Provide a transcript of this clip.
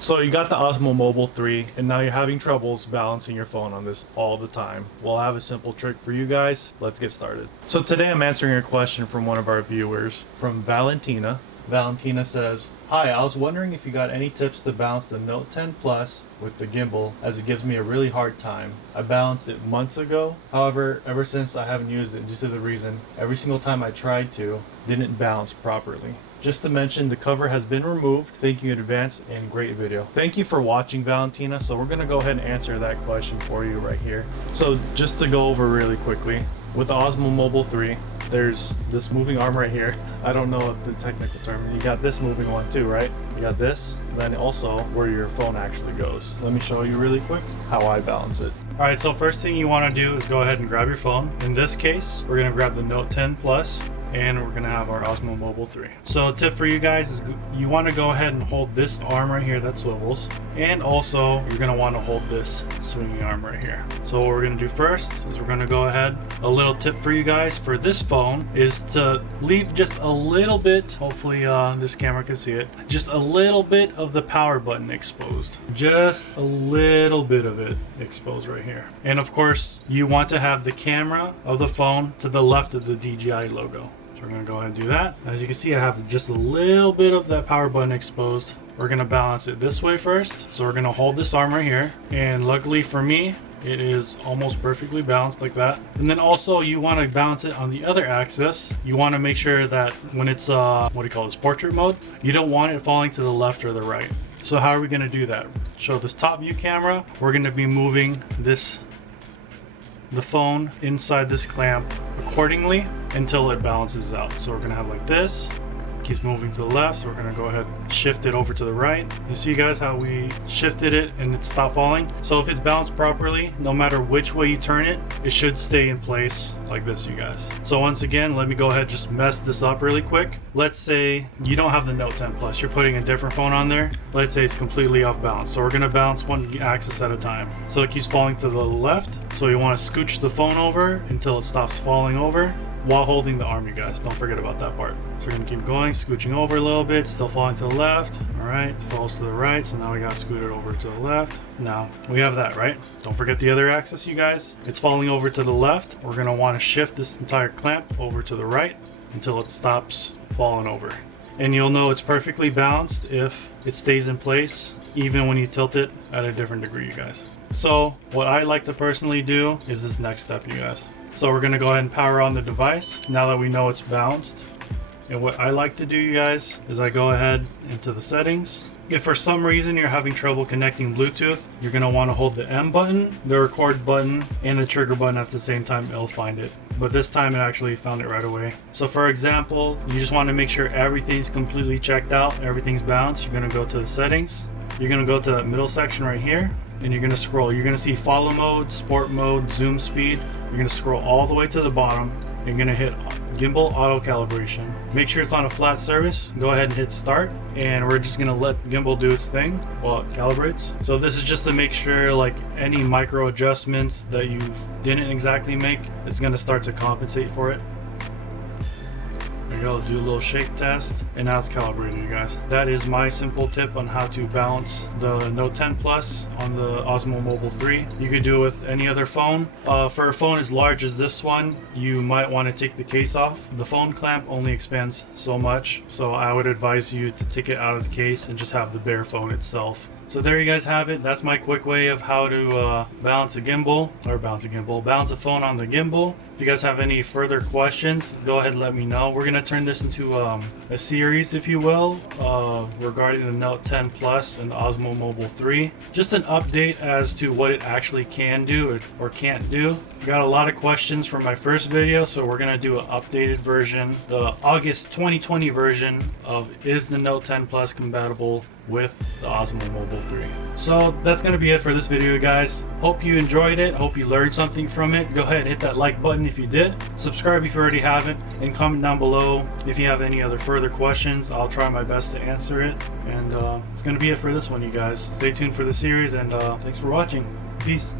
So you got the Osmo Mobile 3 and now you're having troubles balancing your phone on this all the time. Well, I have a simple trick for you guys. Let's get started. So today I'm answering a question from one of our viewers, from Valentina. Valentina says, "Hi, I was wondering if you got any tips to balance the Note 10 Plus with the gimbal, as it gives me a really hard time. I balanced it months ago. However, ever since I haven't used it due to the reason every single time I tried to, didn't balance properly. Just to mention, the cover has been removed. Thank you in advance and great video." Thank you for watching, Valentina. So we're gonna go ahead and answer that question for you right here. So just to go over really quickly, with the Osmo Mobile 3, there's this moving arm right here. I don't know the technical term. You got this moving one too, right? You got this, then also where your phone actually goes. Let me show you really quick how I balance it. All right, so first thing you wanna do is go ahead and grab your phone. In this case, we're gonna grab the Note 10 Plus, and we're gonna have our Osmo Mobile 3. So a tip for you guys is you want to go ahead and hold this arm right here that swivels, and also you're gonna want to hold this swinging arm right here. So what we're gonna do first is we're gonna go ahead, a little tip for you guys for this phone is to leave just a little bit, hopefully this camera can see it, just a little bit of the power button exposed, just a little bit of it exposed right here. And of course you want to have the camera of the phone to the left of the DJI logo. So we're gonna go ahead and do that. As you can see, I have just a little bit of that power button exposed. We're gonna balance it this way first. So we're gonna hold this arm right here. And luckily for me, it is almost perfectly balanced like that. And then also you wanna balance it on the other axis. You wanna make sure that when it's, what do you call this, portrait mode, you don't want it falling to the left or the right. So how are we gonna do that? Show this top view camera. We're gonna be moving the phone inside this clamp accordingly until it balances out. So we're gonna have like this, keeps moving to the left, so we're gonna go ahead and shift it over to the right. You see guys how we shifted it and it stopped falling? So if it's balanced properly, no matter which way you turn it, it should stay in place like this, you guys. So once again, let me go ahead and just mess this up really quick. Let's say you don't have the Note 10 Plus, you're putting a different phone on there. Let's say it's completely off balance. So we're gonna balance one axis at a time. So it keeps falling to the left. So you wanna scooch the phone over until it stops falling over while holding the arm, you guys. Don't forget about that part. So we're gonna keep going, scooching over a little bit, still falling to the left. All right, it falls to the right, so now we got scooted over to the left. Now, we have that, right? Don't forget the other axis, you guys. It's falling over to the left. We're gonna wanna shift this entire clamp over to the right until it stops falling over. And you'll know it's perfectly balanced if it stays in place, even when you tilt it at a different degree, you guys. So what I like to personally do is this next step, you guys. So we're gonna go ahead and power on the device now that we know it's balanced. And what I like to do, you guys, is I go ahead into the settings. If for some reason you're having trouble connecting Bluetooth, you're gonna wanna hold the M button, the record button, and the trigger button at the same time. It'll find it. But this time it actually found it right away. So for example, you just wanna make sure everything's completely checked out, everything's balanced. You're gonna go to the settings. You're gonna go to that middle section right here, and you're gonna scroll. You're gonna see follow mode, sport mode, zoom speed. You're gonna scroll all the way to the bottom. You're gonna hit gimbal auto calibration. Make sure it's on a flat surface. Go ahead and hit start, and we're just gonna let gimbal do its thing while it calibrates. So this is just to make sure like any micro adjustments that you didn't exactly make, it's gonna start to compensate for it. There you go, do a little shake test, and now it's calibrated, you guys. That is my simple tip on how to balance the Note 10 Plus on the Osmo Mobile 3. You could do it with any other phone. For a phone as large as this one, you might want to take the case off. The phone clamp only expands so much, so I would advise you to take it out of the case and just have the bare phone itself. So there you guys have it. That's my quick way of how to balance a phone on the gimbal. If you guys have any further questions, go ahead and let me know. We're gonna turn this into a series, if you will, regarding the Note 10 Plus and the Osmo Mobile 3. Just an update as to what it actually can do or can't do. We got a lot of questions from my first video, so we're gonna do an updated version, the August 2020 version of is the Note 10 Plus compatible with the Osmo Mobile 3. So that's gonna be it for this video, guys. Hope you enjoyed it. Hope you learned something from it. Go ahead and hit that like button if you did. Subscribe if you already haven't, and comment down below if you have any other further questions. I'll try my best to answer it. And it's gonna be it for this one, you guys. Stay tuned for the series, and thanks for watching. Peace.